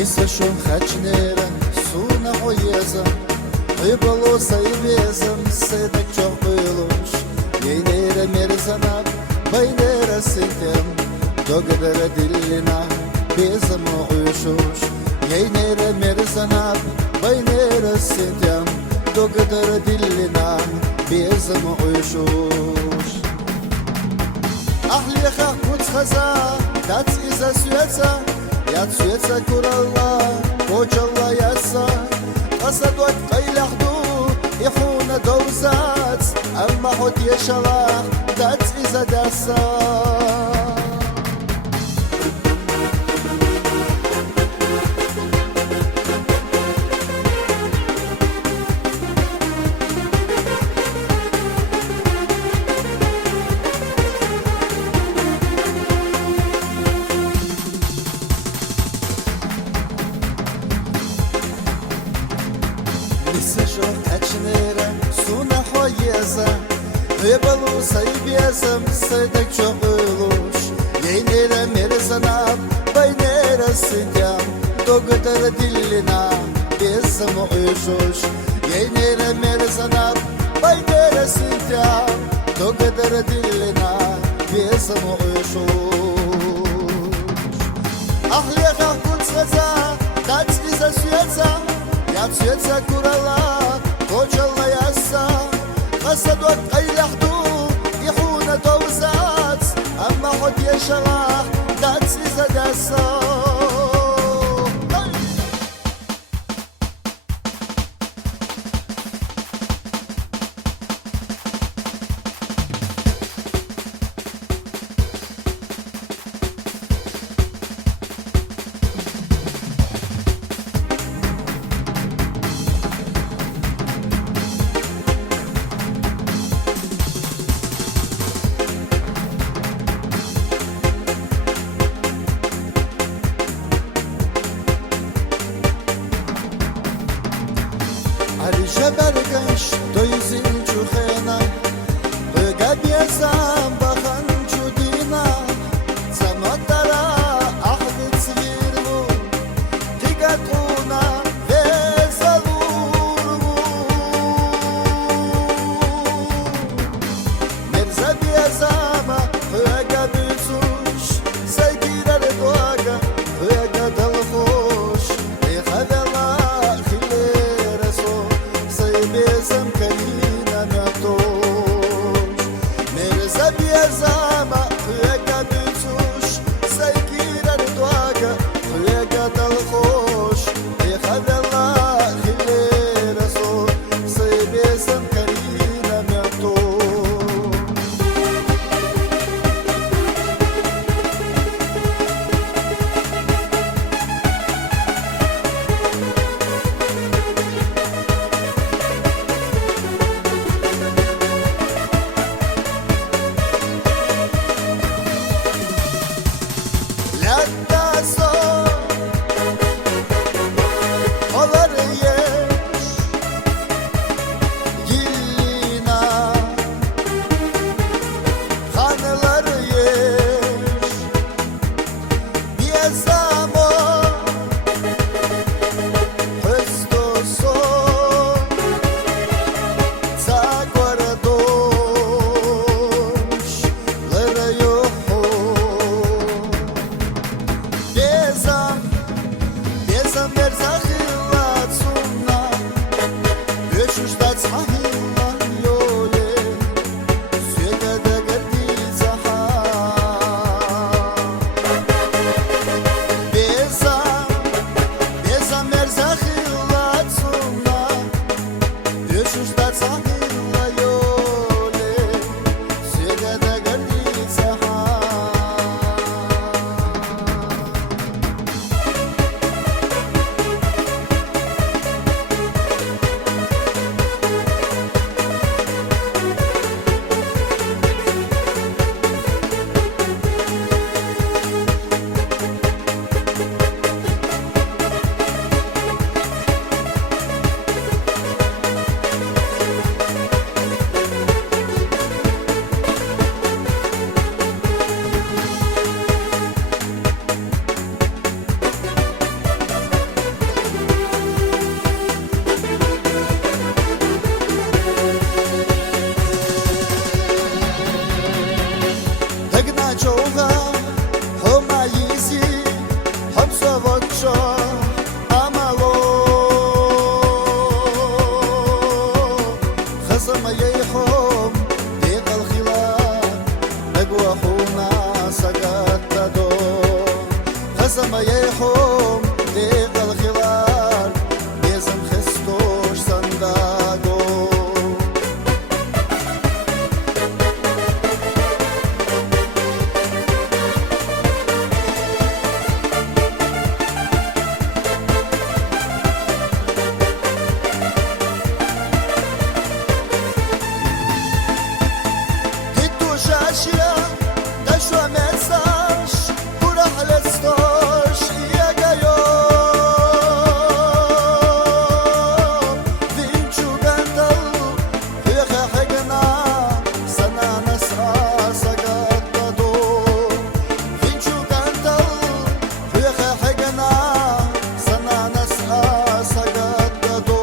Нисашон хачнера суна хоеза Выбало сайбезам седак чохбылуш Ейнера мерзанап байнера сетем Догадара диллина безам уйшуш Ейнера мерзанап байнера сетем Догадара диллина безам уйшуш Ахлиха куцхаза дац иза сюеца Яд сюеца куралла кочалла яса قصدوك قيلحدو يخون دوزات أما حد يشلاح دات إذا داسا Нисашон хачнера суна хоеза Выбало сайбезам седак чохбылуш Ейнера мерзанап байнера сетем Догадара диллина безам уйшуш Ейнера мерзанап байнера сетем Догадара диллина безам уйшуш Ахлеха куцхаза дац иза сюеца Яд сюеца курала кочалла яса قصدوك قيلحدو يحون دوزات أما حد يشلاح دات إذا داسا جوها هم عيزي هم سوتشا عملو خصم يحوم ديق الخلاف نقوى خونا سقط دو خصم يحوم ديق الخلاف بيزم خستوش صنداقو Şaşıya taşwa mesaj Burah lestoş Yagayo Vinçu gantal Hıha hegna Sana nasa sagatado Vinçu gantal Hıha hegna Sana nasa sagatado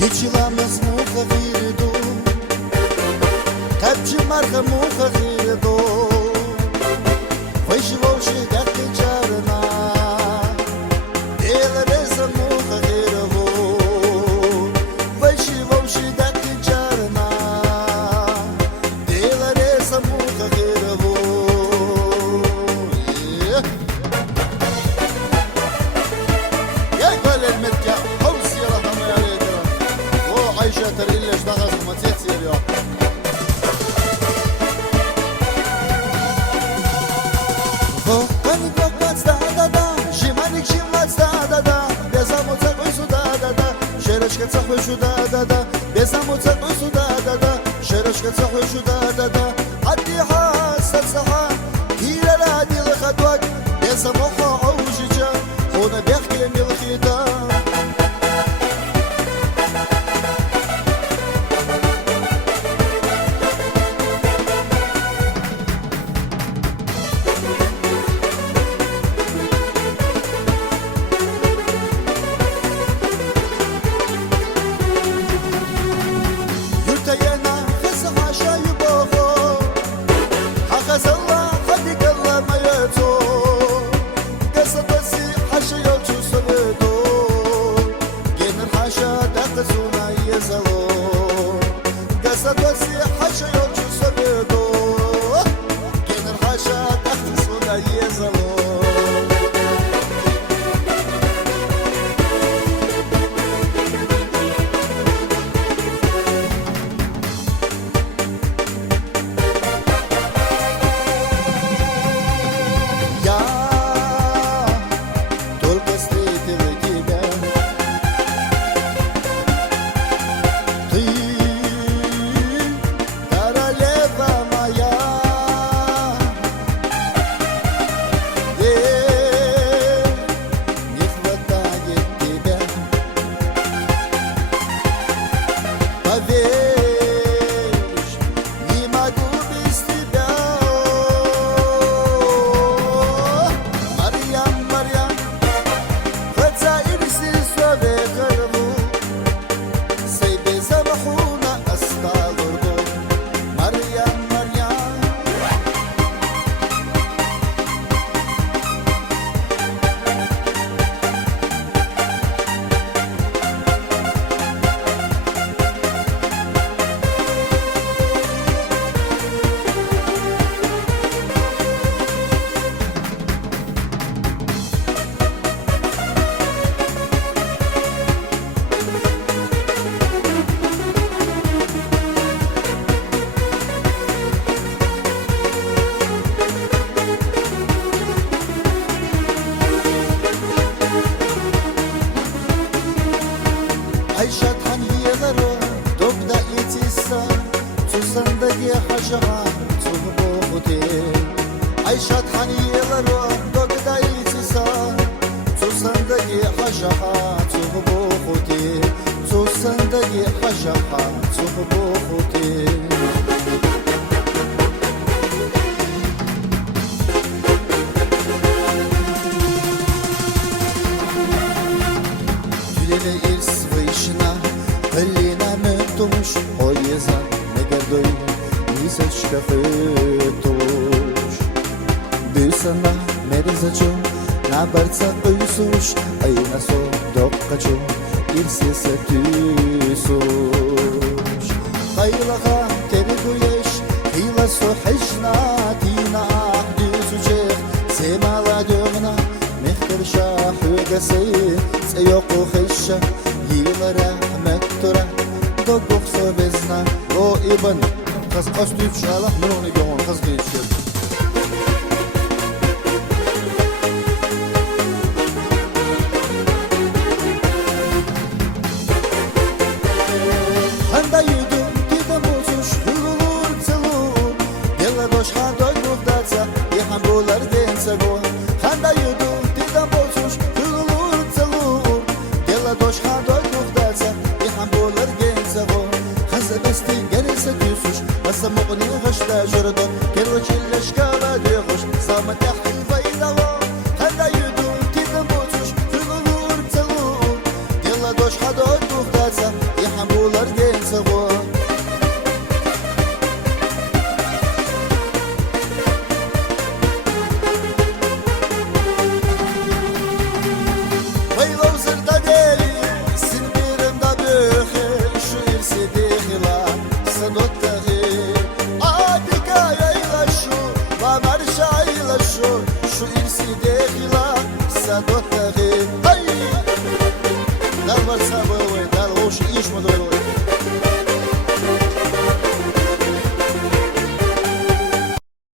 Geçilamız muha girdu Kapçı marka muha girdu Vayşivovşi dakti çarna Elreza muha girdu Vayşivovşi dakti çarna Elreza muha girdu Ya gölel metya Havsi rahama ya عايشة تريلش دغز وما تيتير يا Vokani kokmac da da Şimanik şimmac da Bezamo cakujsu da Şereşke cakujsu da Bezamo cakujsu da Şereşke cakujsu da Addi hasat saha Hile la dil khadwak Bezamo kha awjica Hona bexki emil khida Yurtayana kız haşayı boğu Hakaz Allah hadi kalla mayato خوتی عیشت حنیل رو دگدایی تیسا تو زندگی حجها تو بو خوتی تو زندگی حجها تو بو خوتی Tülele irs vışına Hellina mütumuş O yezan ne gerdoy Niseczka fytusz Dysana merzacu Na barca uysuş Ayna so dokkacu İrsese tüsuş Haylaha teri duyeş Hila so hijna Tina düzücek Semala dögna Mehter şah Hügesi Tseyoko hişşa Yila rahmet tura Dogok so bezna O iban Kaz kastüç şalah Müroni gahon kaz geçir Handa yudum Didam bozuş Hülulur tılur Dela doş hadoy muhdatsa Yehan bular dense go Handa yudum Didam bozuş Hülulur tılur Dela doş hadoy muhdatsa Yehan bular dense go Haza besti gerese tüsuş Hasa muğni gışta jurdun Kero çilleş kala diyoş Samet yahil vayda go Handa yudum Didam bozuş Hülulur tılur Dela doş hadoy muhdatsa Yehan bular dense go Baylav zırda deli Sinbirim da böğü Şu irsi dihila Sadot dahi Adika yayla şu Vamarşa yayla şu Şu irsi dihila Sadot dahi